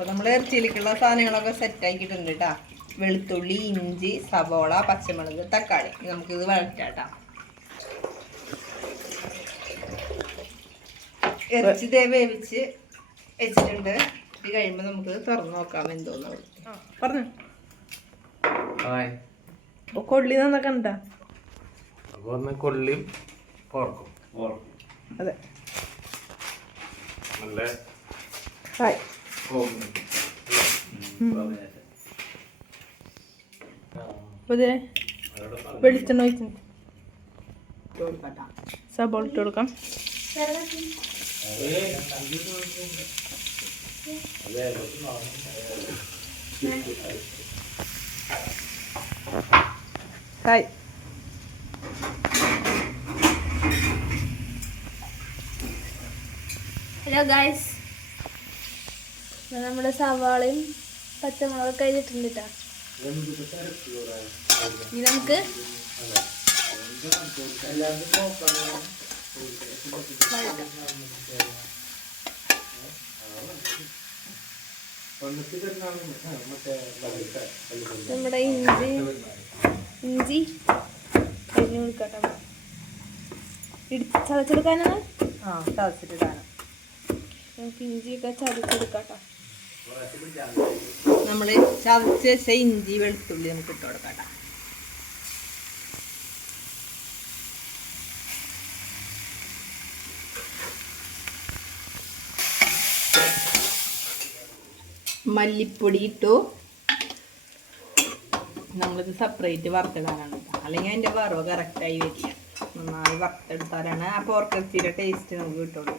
അപ്പോൾ നമ്മൾ ഇറച്ചിയിലേക്കുള്ള സാധനങ്ങളൊക്കെ സെറ്റ് ആക്കിയിട്ടുണ്ട് കേട്ടോ. വെളുത്തുള്ളി, ഇഞ്ചി, സവോള, പച്ചമുളക്, തക്കാളി. നമുക്കിത് വഴറ്റാട്ടോ. ഇറച്ചി വേവിച്ച് വെച്ചിട്ടുണ്ട്. ഇത് കഴിയുമ്പോൾ നമുക്ക് തുറന്നു നോക്കാം എന്തോന്ന് പറഞ്ഞു. കൊള്ളി നന്നൊക്കെ ഉണ്ടാ കൊള്ളിയും അതെ. നല്ല വെളിച്ചെണ്ണ ഒഴിച്ചിട്ട് സബോള ഇട്ട് കൊടുക്കാം. ഹായ്. ഹലോ ഗായ്സ്, നമ്മുടെ സവാളയും പച്ചമുളകൊക്കെ കഴിഞ്ഞിട്ടുണ്ട് കേട്ടോ. ഇനി നമുക്ക് നമ്മുടെ ഇഞ്ചി കഴിഞ്ഞ് കൊടുക്കട്ടെ. ചതച്ചെടുക്കാനാണ്. ചതച്ചിട്ടിടാണ്. നമുക്ക് ഇഞ്ചിയൊക്കെ ചതച്ചെടുക്കാട്ടോ. നമ്മൾ ചതച്ച് വെച്ച ഇഞ്ചി വെളുത്തുള്ളി നമുക്ക് ഇട്ട് കൊടുക്കാട്ടോ. മല്ലിപ്പൊടി ഇട്ടു. നമ്മളിത് സെപ്പറേറ്റ് വറുത്തിടാനാണ് കേട്ടോ. അല്ലെങ്കിൽ അതിൻ്റെ വറവ് കറക്റ്റായി വരില്ല. നന്നായി വറുത്തെടുത്താലാണ് ആ പോർക്കിറച്ചിയുടെ ടേസ്റ്റ് നമുക്ക് കിട്ടുള്ളൂ.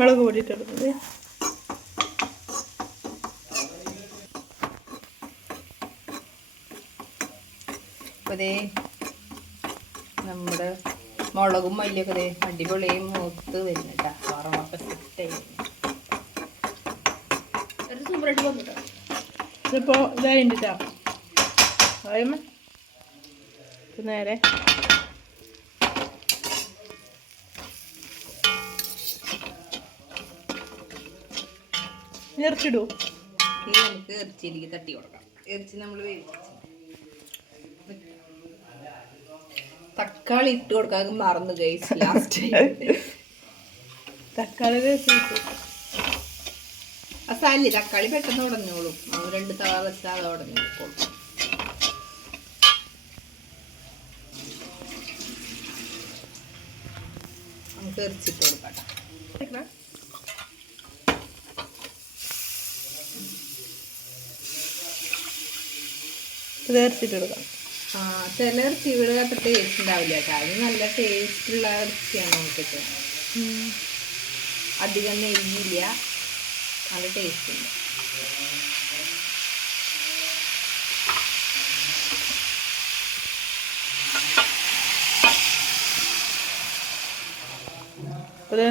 മുളക് പൊടി ഇട്ടെടുത്തത്. അതേ നമ്മുടെ മുളകും മല്ലിയൊക്കെ അടിപൊളിയും മൂത്ത് വരുന്നുട്ടാ. വറവൊക്കെ സെറ്റായി സൂപ്പറായിട്ട് വന്നിട്ടോ. ഇതിപ്പോൾ ഇതായിട്ടാ നേരെ ഇറച്ചിടൂ. ഇനി നമുക്ക് ഇറച്ചിയിലേക്ക് തട്ടി കൊടുക്കാം. ഇറച്ചി നമ്മൾ വേവിച്ചു. തക്കാളി ഇട്ട് കൊടുക്കാൻ മറന്നു ഗൈസ്. ലാസ്റ്റ് തക്കാളി അസാലി തക്കാളി പെട്ടെന്ന് ഉടഞ്ഞോളും. 2 തവ വെച്ചാൽ അത് ഉടഞ്ഞോളും. നമുക്ക് ഇറച്ചിട്ട് കൊടുക്കാം. ഇറച്ചിട്ട് കൊടുക്കാം. ചില ഇറച്ചികൾ അത്ര ടേസ്റ്റ് ഉണ്ടാവില്ല കേട്ടോ. അത് നല്ല ടേസ്റ്റുള്ള ഇറച്ചിയാണ് നമുക്കിട്ട്. അധികം നെയ്യില്ല, നല്ല ടേസ്റ്റ് ഉണ്ട്. അത്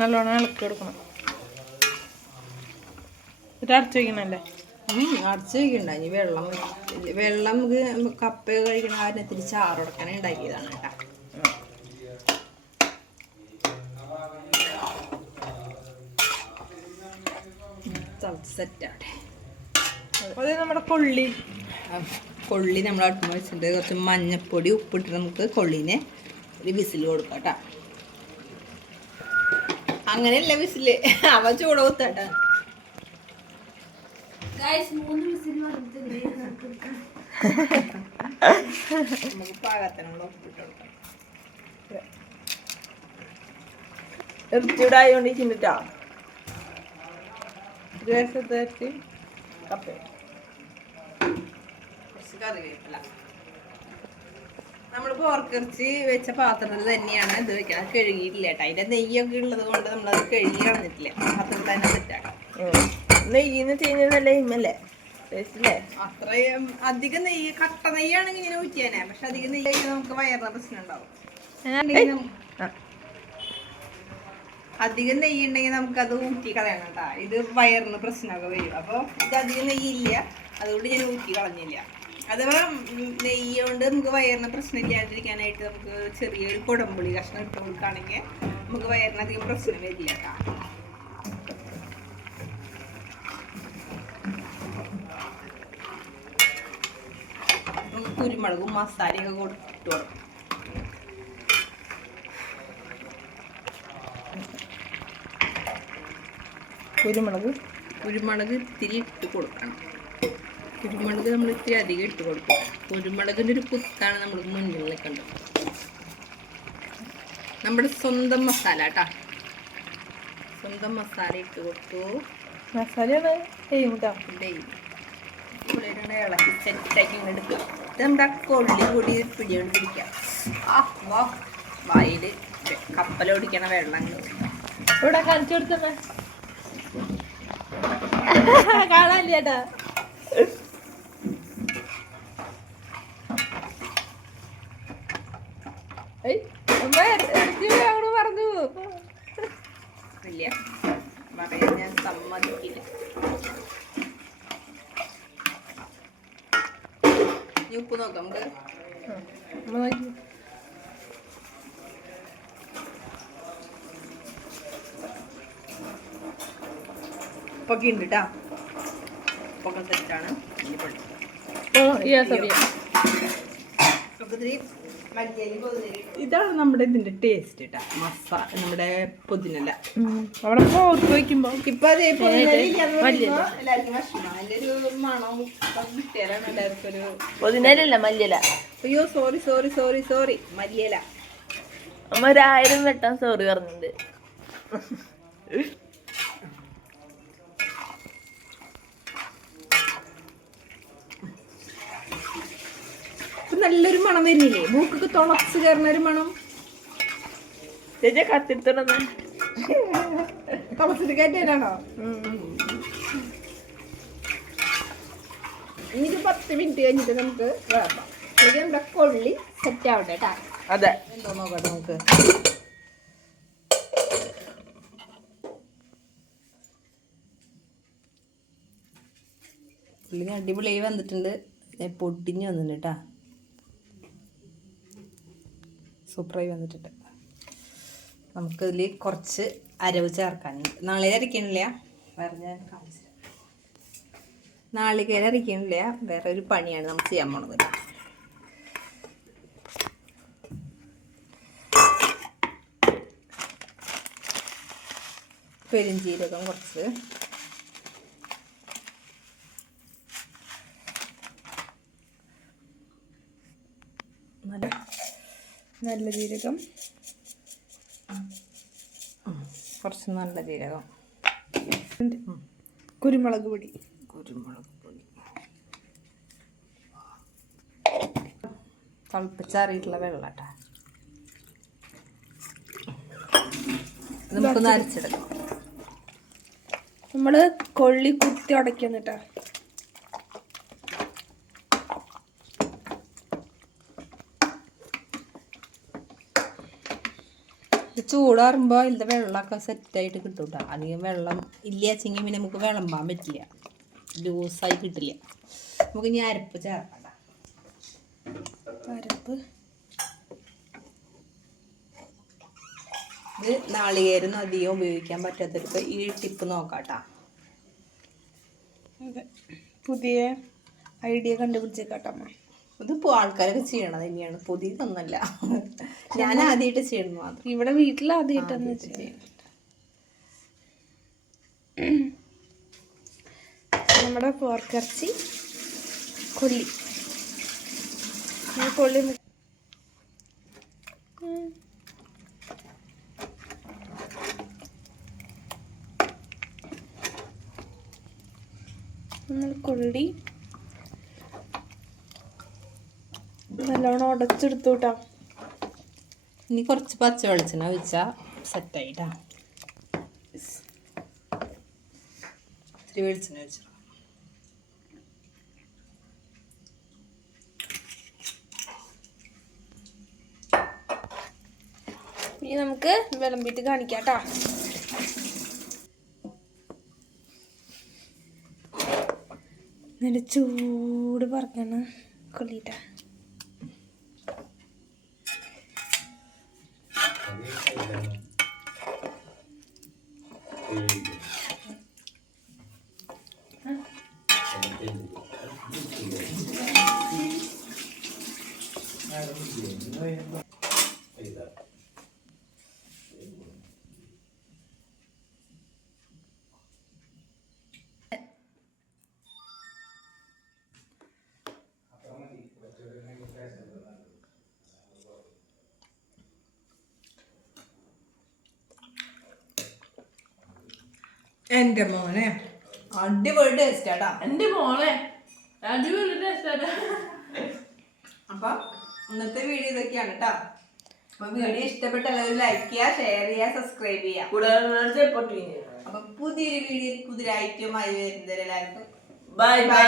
നല്ലോണം ഇളക്കി കൊടുക്കണം. ഇത് അടച്ചു വയ്ക്കണല്ലേ? അടച്ചു വയ്ക്കണ്ട. ഇനി വെള്ളം നമുക്ക് കപ്പ കഴിക്കണ കാരണം ഇത്തിരി ചാറുടക്കാൻ ഉണ്ടാക്കിയതാണ് കേട്ടോ. സെറ്റാട്ടെ. അത് നമ്മുടെ കൊള്ളി നമ്മൾ അടുപ്പ് വെച്ചിട്ട് കുറച്ച് മഞ്ഞപ്പൊടി ഉപ്പിട്ട് നമുക്ക് കൊള്ളിനെ ഒരു വിസിൽ കൊടുക്കാം കേട്ടോ. അങ്ങനെയല്ല വിസില്, അവ ചൂടോത്താട്ടാ. നമുക്ക് പാകത്തിനുള്ള ഉപ്പിട്ട് കൊടുക്കാം. ഇറച്ചിയോടായോണ്ട് ചിന്നിട്ടാ ഇറച്ചി കപ്പ കറിവേപ്പില. നമ്മൾ പോർക്കിറച്ചി വെച്ച പാത്രത്തിൽ തന്നെയാണ് ഇത് വെക്കാൻ. കഴുകിയിട്ടില്ല കേട്ടോ. അതിന്റെ നെയ്യൊക്കെ ഉള്ളത് കൊണ്ട് നമ്മളത് കഴുകി കളഞ്ഞിട്ടില്ല. പാത്രത്തിൽ തന്നെ സെറ്റാക്കാം. നെയ്യെന്ന് ചെയ്യുന്നതല്ലേ ഇമ്മല്ലേ ടേസ്റ്റല്ലേ? അത്രയും അധികം നെയ്യ് കട്ട നെയ്യാണെങ്കിൽ ഇങ്ങനെ ഊറ്റിയാനേ. പക്ഷെ അധികം നെയ്യ് നമുക്ക് വയറിന് പ്രശ്നം ഉണ്ടാവും. അധികം നെയ്യ് ഉണ്ടെങ്കിൽ നമുക്കത് ഊറ്റി കളയണം കേട്ടോ. ഇത് വയറിന് പ്രശ്നമൊക്കെ വരും. അപ്പോൾ ഇത് അധികം നെയ്യില്ല, അതുകൊണ്ട് ഞാൻ ഊറ്റി കളഞ്ഞില്ല. അഥവാ നെയ്യ് കൊണ്ട് നമുക്ക് വയറിന് പ്രശ്നം ഇല്ലാണ്ടിരിക്കാനായിട്ട് നമുക്ക് ചെറിയൊരു കുടംപുളി കഷ്ണം ഇട്ട് കൊടുക്കുകയാണെങ്കിൽ നമുക്ക് വയറിന് അധികം പ്രശ്നം വരില്ല കേട്ടോ. നമുക്ക് കുരുമുളകും മസാലയൊക്കെ കൊടുത്തിട്ട് കൊടുക്കും. കുരുമുളക് ഇത്തിരി ഇട്ട് കൊടുക്കണം. കുരുമുളക് നമ്മൾ ഇത്തിരി അധികം ഇട്ട് കൊടുക്കും. കുരുമുളകിൻ്റെ ഒരു കുത്താണ് നമ്മൾ മുന്നിൽ നിൽക്കേണ്ടത്. നമ്മുടെ സ്വന്തം മസാല കേട്ടോ, സ്വന്തം മസാല ഇട്ട് കൊടുത്തു. മസാലയാണ് ഇളക്കി സെറ്റാക്കി ഇങ്ങനെ എടുക്കുക. ഇത് നമ്മുടെ കൊള്ളി കൂടി പിടിയോണ്ട് പിടിക്കാം. വായിൽ കപ്പലോടിക്കണ വെള്ളം ഇവിടെ കാണിച്ചു കൊടുത്തേ കാണാനില്ലേട്ടാ. പറഞ്ഞു ഇല്ല, പറയാൻ ഞാൻ സമ്മതിക്കില്ല. നീ ഉപ്പ് നോക്കാം നമുക്ക്. ഉപ്പൊക്കെ ഉണ്ട് കേട്ടോ, ഉപ്പൊക്കെ തെറ്റാണ്. ഇതാണ് നമ്മുടെ ഇതിന്റെ ടേസ്റ്റ് കേട്ടാ. നമ്മുടെ പുതിനല അവിടെ ഓർത്ത് വയ്ക്കുമ്പോ ഇപ്പൊ എല്ലാവർക്കും ഭക്ഷണം അതിന്റെ ഒരു മണം കിട്ടിയാലാണ് എല്ലാവർക്കും ഒരു പുതിനലല്ല മല്ലിയില. അയ്യോ സോറി സോറി സോറി സോറി, മല്ലിയില. അമ്മ 1000 വട്ടം സോറി പറഞ്ഞിട്ടുണ്ട്. നല്ലൊരു മണം വരുന്നില്ലേ, മൂക്കൊക്കെ തുളച്ച് കയറുന്ന ഒരു മണം. ചേച്ചി കത്തിട്ടുണ്ടെന്ന് തുളച്ചിട്ട് കയറ്റാനാണോ? ഇനി 10 മിനിറ്റ് കഴിഞ്ഞിട്ട് നമുക്ക് വേണം. നമ്മുടെ കൊള്ളി സെറ്റ് ആവട്ടെ കേട്ടാ. അതെ, എന്തോ നോക്കട്ടെ നമുക്ക്. ഉള്ളി അടിപൊളിയായി വന്നിട്ടുണ്ട്, പൊടിഞ്ഞ് വന്നിട്ടുണ്ട് കേട്ടാ. സൂപ്പറായി വന്നിട്ടുണ്ട്. നമുക്കിതിൽ കുറച്ച് അരവ് ചേർക്കാനുണ്ട്. നാളികേരം അരയ്ക്കണില്ല, വേറെ ഞാൻ കാണിച്ചു. നാളികേരം അരയ്ക്കണില്ല, വേറെ ഒരു പണിയാണ് നമ്മൾ ചെയ്യാൻ പോണത്. പെരുംജീരകം കുറച്ച്, നല്ല ജീരകം, കുറച്ച് നല്ല ജീരകം, കുരുമുളക് പൊടി, തിളപ്പിച്ചാറിയിട്ടുള്ള വെള്ളം കേട്ടോ. നമുക്കൊന്ന് അരച്ചെടുക്കാം. നമ്മള് കൊള്ളി കുത്തി ഉടയ്ക്കുന്നിട്ടാ. ചൂടാറുമ്പോൾ ഇതിൻ്റെ വെള്ളമൊക്കെ സെറ്റായിട്ട് കിട്ടും കേട്ടോ. അധികം വെള്ളം ഇല്ലാച്ചെങ്കിൽ പിന്നെ നമുക്ക് വിളമ്പാൻ പറ്റില്ല, ലൂസായി കിട്ടില്ല. നമുക്ക് ഇനി അരപ്പ് ചേർക്കണ്ട. അരപ്പ് ഇത് നാളികേരം അധികം ഉപയോഗിക്കാൻ പറ്റാത്തവർക്ക് ഈ ടിപ്പ് നോക്കാട്ടാ. അതെ, പുതിയ ഐഡിയ കണ്ടുപിടിച്ചേക്കാട്ടമ്മ. ഇതിപ്പോൾ ആൾക്കാരൊക്കെ ചെയ്യണത് തന്നെയാണ്, പുതിയതൊന്നുമല്ല. ഞാൻ ആദ്യമായിട്ട് ചെയ്യണം മാത്രം. ഇവിടെ വീട്ടിൽ ആദ്യമായിട്ടാന്ന് വെച്ചാൽ നമ്മുടെ പോർക്കിറച്ചി കൊള്ളി കൊള്ളി നമ്മൾ കൊള്ളി നല്ലോണം ഉടച്ചെടുത്തു കേട്ടോ. ഇനി കുറച്ച് പച്ച വെളിച്ചെണ്ണ ഒഴിച്ചാൽ സെറ്റായിട്ടാ. ഇത്തിരി വെളിച്ചെണ്ണ ഒഴിച്ചു. ഇനി നമുക്ക് വിളമ്പിട്ട് കാണിക്കാം കേട്ടോ. നല്ല ചൂട് പറക്കണം. കൊള്ളിട്ടാ എൻ്റെ മോനെ അടിപൊളി ടേസ്റ്റാട്ടാ. എന്റെ മോളെ അടിപൊളി ടേസ്റ്റാ. അപ്പം ഇന്നത്തെ വീഡിയോ ഇതൊക്കെയാണ് കേട്ടോ. അപ്പൊ വീഡിയോ ഇഷ്ടപ്പെട്ട എല്ലാവരും ലൈക്ക് ചെയ്യുക, ഷെയർ ചെയ്യുക, സബ്സ്ക്രൈബ് ചെയ്യുക. കൂടാതെ അപ്പൊ പുതിയൊരു വീഡിയോ പുതിയൊരു ഐറ്റമായി വരുന്നതിൽ എല്ലാവർക്കും ബൈ ബൈ.